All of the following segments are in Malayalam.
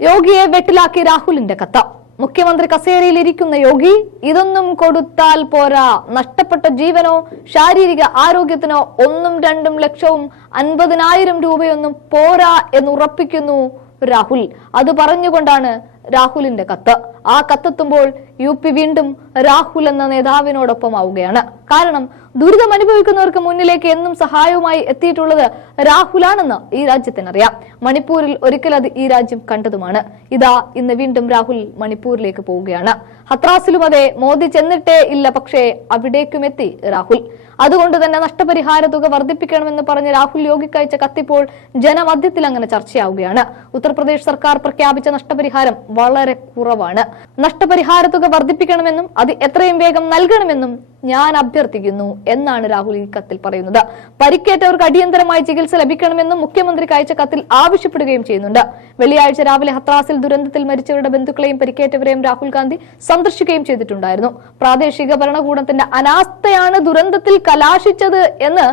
യോഗിയെ വെട്ടിലാക്കി രാഹുലിന്റെ കത്ത്. മുഖ്യമന്ത്രി കസേരയിൽ ഇരിക്കുന്ന യോഗി ഇതൊന്നും കൊടുത്താൽ പോരാ. നഷ്ടപ്പെട്ട ജീവനോ ശാരീരിക ആരോഗ്യത്തിനോ ഒന്നും രണ്ടും ലക്ഷവും അൻപതിനായിരം രൂപയൊന്നും പോരാ എന്ന് ഉറപ്പിക്കുന്നു രാഹുൽ. അത് പറഞ്ഞുകൊണ്ടാണ് രാഹുലിന്റെ കത്ത്. ആ കത്തെത്തുമ്പോൾ യു പി വീണ്ടും രാഹുൽ എന്ന നേതാവിനോടൊപ്പം ആവുകയാണ് കാരണം ദുരിതം അനുഭവിക്കുന്നവർക്ക് മുന്നിലേക്ക് എന്നും സഹായവുമായി എത്തിയിട്ടുള്ളത് രാഹുലാണെന്ന് ഈ രാജ്യത്തിനറിയാം. മണിപ്പൂരിൽ ഒരിക്കൽ അത് ഈ രാജ്യം കണ്ടതുമാണ്. ഇതാ ഇന്ന് വീണ്ടും രാഹുൽ മണിപ്പൂരിലേക്ക് പോവുകയാണ്. ഹത്രാസിലും അതെ മോദി ചെന്നിട്ടേ ഇല്ല പക്ഷേ അവിടേക്കും എത്തി രാഹുൽ. അതുകൊണ്ട് തന്നെ നഷ്ടപരിഹാര തുക വർദ്ധിപ്പിക്കണമെന്ന് പറഞ്ഞ് രാഹുൽ യോഗിക്ക് അയച്ച കത്തിപ്പോൾ ജനമധ്യത്തിൽ അങ്ങനെ ചർച്ചയാവുകയാണ്. ഉത്തർപ്രദേശ് സർക്കാർ പ്രഖ്യാപിച്ച നഷ്ടപരിഹാരം വളരെ കുറവാണ്. നഷ്ടപരിഹാര തുക വർദ്ധിപ്പിക്കണമെന്നും അത് എത്രയും വേഗം നൽകണമെന്നും ഞാൻ അഭ്യർത്ഥിക്കുന്നു എന്നാണ് രാഹുൽ ഈ കത്തിൽ പറയുന്നത്. പരിക്കേറ്റവർക്ക് അടിയന്തരമായി ചികിത്സ ലഭിക്കണമെന്നും മുഖ്യമന്ത്രിക്ക് അയച്ച കത്തിൽ ആവശ്യപ്പെടുകയും ചെയ്യുന്നുണ്ട്. വെള്ളിയാഴ്ച രാവിലെ ഹത്രാസിൽ ദുരന്തത്തിൽ മരിച്ചവരുടെ ബന്ധുക്കളെയും പരിക്കേറ്റവരെയും രാഹുൽ ഗാന്ധി സന്ദർശിക്കുകയും ചെയ്തിട്ടുണ്ടായിരുന്നു. പ്രാദേശിക ഭരണകൂടത്തിന്റെ അനാസ്ഥയാണ് ദുരന്തത്തിൽ കലാശിച്ചത് എന്ന്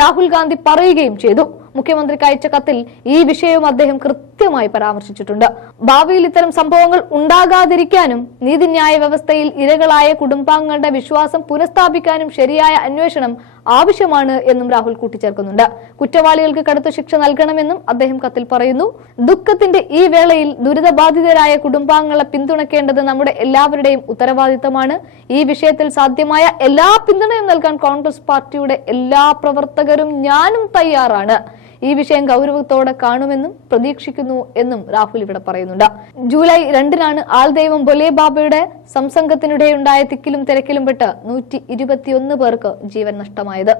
രാഹുൽ ഗാന്ധി പറയുകയും ചെയ്തു. മുഖ്യമന്ത്രിക്ക് അയച്ച കത്തിൽ ഈ വിഷയവും അദ്ദേഹം കൃത്യമായി പരാമർശിച്ചിട്ടുണ്ട്. ഭാവിയിൽ ഇത്തരം സംഭവങ്ങൾ ഉണ്ടാകാതിരിക്കാനും നീതിന്യായ വ്യവസ്ഥയിൽ ഇരകളായ കുടുംബാംഗങ്ങളുടെ വിശ്വാസം പുനഃസ്ഥാപിക്കാനും ശരിയായ അന്വേഷണം ആവശ്യമാണ് എന്നും രാഹുൽ കൂട്ടിച്ചേർക്കുന്നുണ്ട്. കുറ്റവാളികൾക്ക് കടുത്ത ശിക്ഷ നൽകണമെന്നും അദ്ദേഹം കത്തിൽ പറയുന്നു. ദുഃഖത്തിന്റെ ഈ വേളയിൽ ദുരിതബാധിതരായ കുടുംബാംഗങ്ങളെ പിന്തുണക്കേണ്ടത് നമ്മുടെ എല്ലാവരുടെയും ഉത്തരവാദിത്തമാണ്. ഈ വിഷയത്തിൽ സാധ്യമായ എല്ലാ പിന്തുണയും നൽകാൻ കോൺഗ്രസ് പാർട്ടിയുടെ എല്ലാ പ്രവർത്തകരും ഞാനും തയ്യാറാണ്. ഈ വിഷയം ഗൗരവത്തോടെ കാണുമെന്നും പ്രതീക്ഷിക്കുന്നു എന്നും രാഹുൽ ഇവിടെ പറയുന്നുണ്ട്. ജൂലൈ രണ്ടിനാണ് ആൾദൈവം ബൊലെ ബാബയുടെ സംസംഗത്തിനിടെയുണ്ടായ തിക്കിലും തിരക്കിലും പെട്ട് നൂറ്റി ഇരുപത്തിയൊന്ന് പേർക്ക് ജീവൻ നഷ്ടമായത്.